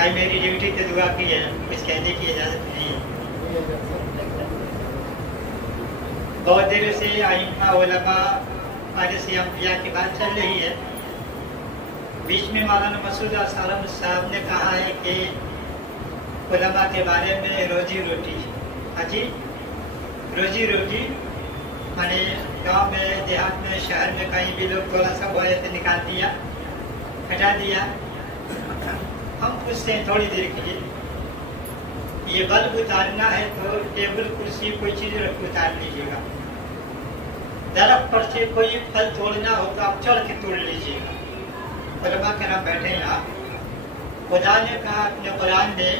भाई मेरी ड्यूटी तो दुआ की है, कुछ कहने की इजाजत नहीं है। बहुत देर से आइम्मा उलमा वारिसे अंबिया की बात चल रही है। बीच में मौलाना मसूद सालम साहब ने कहा है कि उलमा के बारे में रोजी रोटी, हाजी रोजी रोटी माने गांव में, देहात में, शहर में कहीं भी लोग थोड़ा सा बोए तो निकाल दिया, हटा दिया। हम पूछते हैं थोड़ी देर के लिए, ये बल्ब उतारना है तो टेबल कुर्सी कोई चीज रख उतार लीजिएगा। दरख्त पर से कोई फल तोड़ना हो तो आप चढ़ के तोड़ लीजिएगा। उलमा के नाम बैठे हैं आप। खुदा ने कहा अपने कुरान में,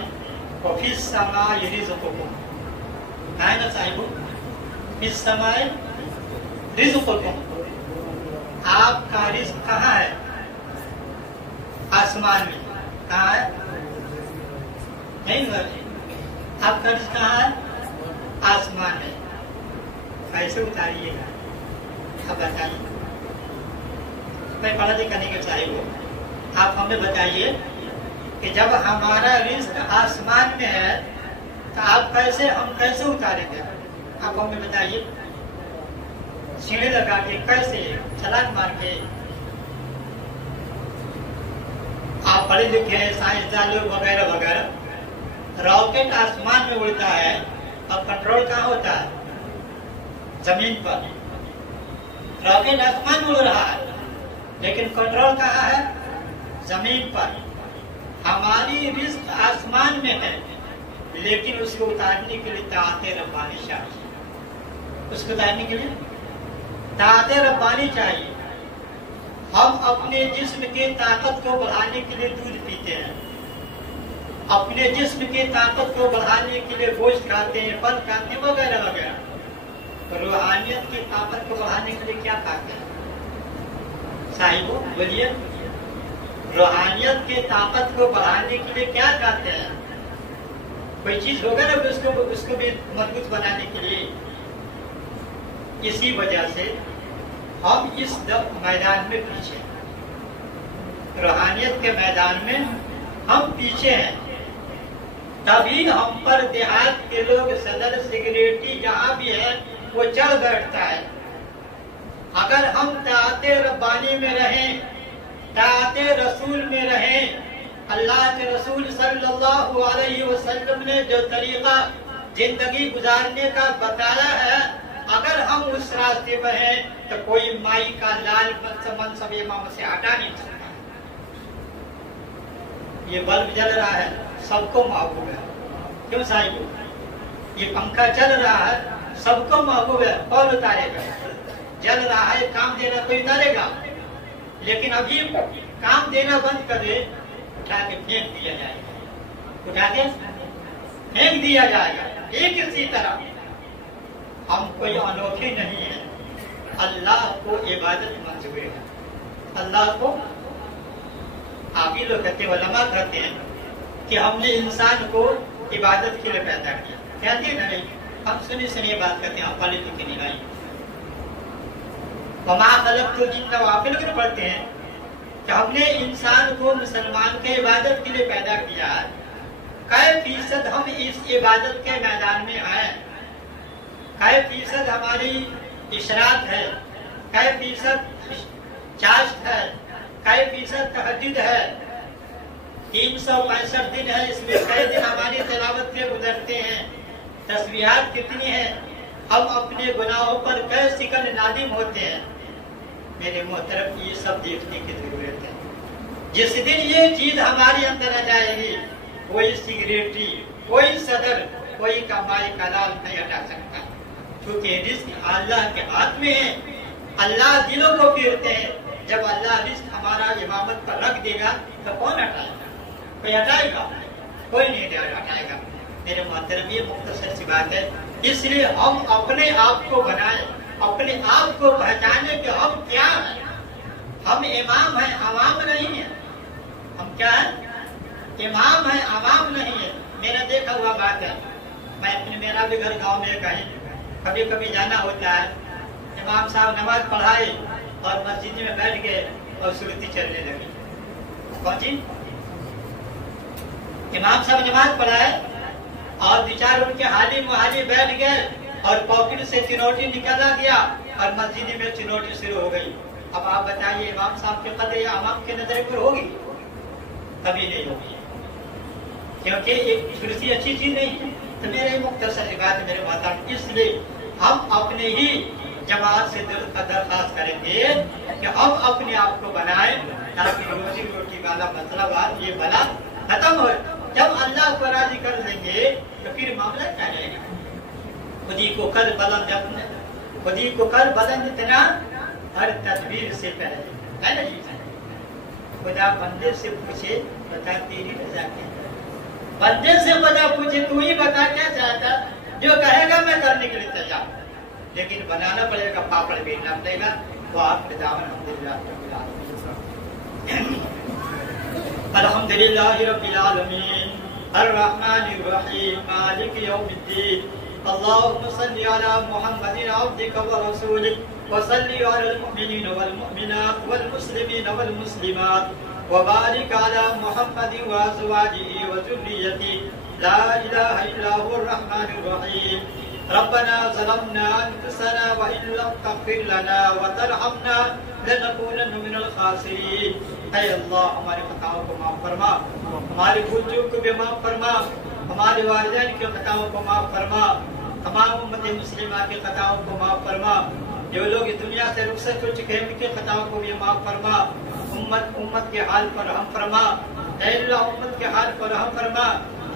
फिस समाए रिज़्क़ुकुम, है ना साहिबो, फिस समाए रिज़्क़ुकुम, आपका रिज़्क़ कहाँ है? आसमान में। कहाँ है? नहीं भाई, आपका रिज़्क़ कहाँ है? आसमान में। कैसे उतारिएगा? अब बताइए। मैं पढ़ा लिखा नहीं कर चाहिए वो, आप हमें बताइए कि जब हमारा रिज़्क़ आसमान में है तो आप कैसे, हम कैसे उतारेंगे? आप हमें बताइए। सीढ़ी लगा के कैसे, छलांग मार के? आप पढ़े लिखे हैं, साइंसदान लोग वगैरह वगैरह। रॉकेट आसमान में उड़ता है और कंट्रोल कहाँ होता है? जमीन पर। रॉकेट आसमान में उड़ रहा है लेकिन कंट्रोल कहाँ है? जमीन पर। हमारी रिज़्क़ आसमान में है लेकिन उसको उतारने के लिए ताक़त रब्बानी चाहिए। उसको उतारने के लिए ताक़त रब्बानी चाहिए। हम अपने जिस्म की ताकत को बढ़ाने के लिए दूध पीते हैं, अपने जिस्म की ताकत को बढ़ाने के लिए गोश्त खाते हैं, फल खाते हैं वगैरह वगैरह। रूहानियत की ताकत को बढ़ाने के लिए क्या खाते हैं साहिबो? बोलिए। रूहानियत की ताकत को बढ़ाने के लिए क्या खाते हैं? कोई चीज होगा ना उसको भी मजबूत बनाने के लिए। इसी वजह से हम इस मैदान में पीछे, रूहानियत के मैदान में हम पीछे हैं। तभी हम पर देहात के लोग, सदर, सिगरेटी जहां भी है वो चल बैठता है। अगर हम ताक़त रब्बानी में रहें, ताक़त रसूल में रहें, अल्लाह के रसूल सल्लल्लाहु अलैहि वसल्लम ने जो तरीका जिंदगी गुजारने का बताया है, अगर हम उस रास्ते पर हैं तो कोई माई का लाल मनसब इमाम से हटा नहीं सकता। ये बल्ब जल रहा है, सबको महबूब है। क्यों साहिब? ये पंखा चल रहा है, सबको महबूब है। कौन उतारेगा? जल रहा है, काम देना कोई उतारेगा। लेकिन अभी काम देना बंद कर दे, उठा के फेंक दिया जाएगा। उठा के फेंक दिया जाएगा। एक इसी तरह हम कोई अनोखे नहीं है। अल्लाह को इबादत मंजूर है। अल्लाह को आप ही लोग कहते, उलमा कहते हैं कि हमने इंसान को इबादत के लिए पैदा किया। कहते हैं ना? नहीं, हम सुनी सुनिए बात करते हैं, हम पढ़े लिखे नहीं भाई। वमा खलक़तुल जिन्न वल इंस लोग पढ़ते हैं कि हमने इंसान को मुसलमान के इबादत के लिए पैदा किया। कै फीसद हम इस इबादत के मैदान में हैं? कै फीसद हमारी इशराक है? कै फीसद चाश्त है? कै फीसद तहज्जुद है? 365 दिन है, इसमें कई दिन हमारी तिलावत में गुजरते हैं। तस्बीहात कितनी है? हम अपने गुनाहों पर कै सिकंद नादिम होते हैं। मेरे मोहतरम, ये सब देखने की जरूरत है। जिस दिन ये चीज हमारे अंदर आ जाएगी, कोई सिगरेटी, कोई सदर, कोई कमाई का लाल नहीं हटा सकता। क्योंकि रिज़्क़ अल्लाह के हाथ में है। अल्लाह दिलों को फेरते हैं। जब अल्लाह रिज़्क़ हमारा इमामत पर रख देगा तो कौन हटाएगा? कोई हटाएगा? कोई नहीं हटाएगा। मेरे मोहतरम, ये मुख्तसर सी बात है। इसलिए हम अपने आप को बनाएं, अपने आप को पहचाने कि हम क्या हैं। हम इमाम हैं, अवाम नहीं है। हम क्या है? इमाम है, अवाम नहीं है। मेरा देखा हुआ बात है। मैं अपने, मेरा भी घर गांव में कहीं कभी कभी जाना होता है। इमाम साहब नमाज पढ़ाए और मस्जिद में बैठ गए और सुरती चलने लगी। कौन सी? امام صاحب نماز پڑھائے اور بیچارے ان کے حالی محالی بیٹھ گئے اور پاکٹ سے چنوٹی نکالا گیا اور مسجد میں چنوٹی شروع ہو گئی. اب آپ بتائیے امام صاحب کے قدر یا امام کے نظر پر ہوگی؟ کبھی نہیں ہوگی، کیونکہ ایک کرسی اچھی چیز نہیں ہے. تو میرے مختصر بات میرے محترم، اس لیے ہم اپنے ہی جماعت سے درخواست کریں گے کہ ہم اپنے آپ کو بنائیں تاکہ روزی روٹی والا مسئلہ بات یہ بلا ختم ہو. جب اللہ کو راضی کر دیں گے تو پھر معاملہ کیا رہے گا؟ خودی کو کر بلند اتنا ہر تدبیر سے پہلے ہے نا جی. خدا بندے سے پوچھے بتا تیری رضا کیا ہے. بندے سے خدا پوچھے تو ہی بتا کیا چاہتا، جو کہے گا میں کرنے کے لیے تیار، لیکن بنانا پڑے گا، پاپڑ بیچنا پڑے گا. تو آپ کے دعوت الحمد للہ رب العالمین الرحمن الرحیم مالک یوم الدین. اللهم صل على محمد عبدك ورسولك وصل على المؤمنين والمؤمنات والمسلمين والمسلمات وبارك على محمد وازواجه وذريته لا اله الا هو الرحمن الرحيم. ربنا ظلمنا انفسنا وان لم تغفر لنا وترحمنا لنكونن من الخاسرين. اے اللہ ہماری خطاؤں کو معاف فرما، ہماری بھول چوک کو بھی معاف فرما، ہمارے والدین کی خطاؤں کو معاف فرما، تمام امت مسلمہ کی خطاؤں کو معاف فرما. جو لوگ اس دنیا سے رخصت ہو چکے ہیں ان کی خطاؤں کو بھی معاف فرما. امت کے حال پر رحم فرما. اے اللہ امت کے حال پر رحم فرما،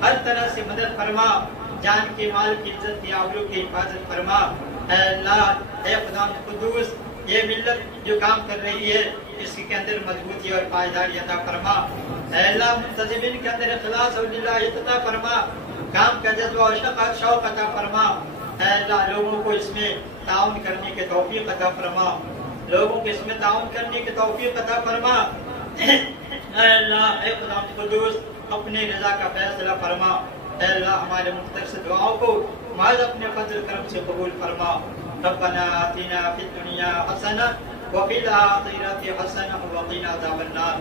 ہر طرح سے مدد فرما، جان کی مال کی عزت کی آبرو کی حفاظت فرما. اے اللہ اے خدا قدوس یہ ملت جو کام کر رہی ہے اس کے اندر مضبوطی اور پائیداری عطا فرما. اے اللہ منتظمین کے اندر اخلاص اور للہیت عطا فرما، کام کا جذبہ اور شوق عطا فرما. اے اللہ لوگوں کو اس میں تعاون کرنے کے توفیق عطا فرما، لوگوں کو اس میں تعاون کرنے کے توفیق عطا فرما. اے اللہ اے خدا قدوس اپنے رضا کا فیصلہ فرما. اے اللہ ہمارے مختصر دعاؤں کو محض اپنے فضل کرم سے قبول فرما. ربنا آتنا فی الدنیا حسنہ وفی الآخرۃ حسنہ وقنا عذاب النار.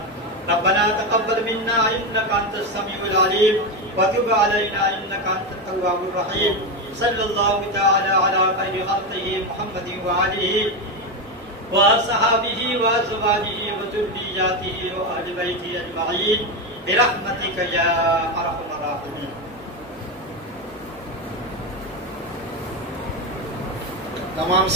ربنا تقبل منا انک انت السمیع العلیم وتب علینا انک انت التواب الرحیم. صلی اللہ تعالی علی خیر خلقہ محمد وآلہ وصحابہ وازواجہ وذریاتہ وآل بیتہ اجمعین برحمتک یا ارحم الراحمین. تمام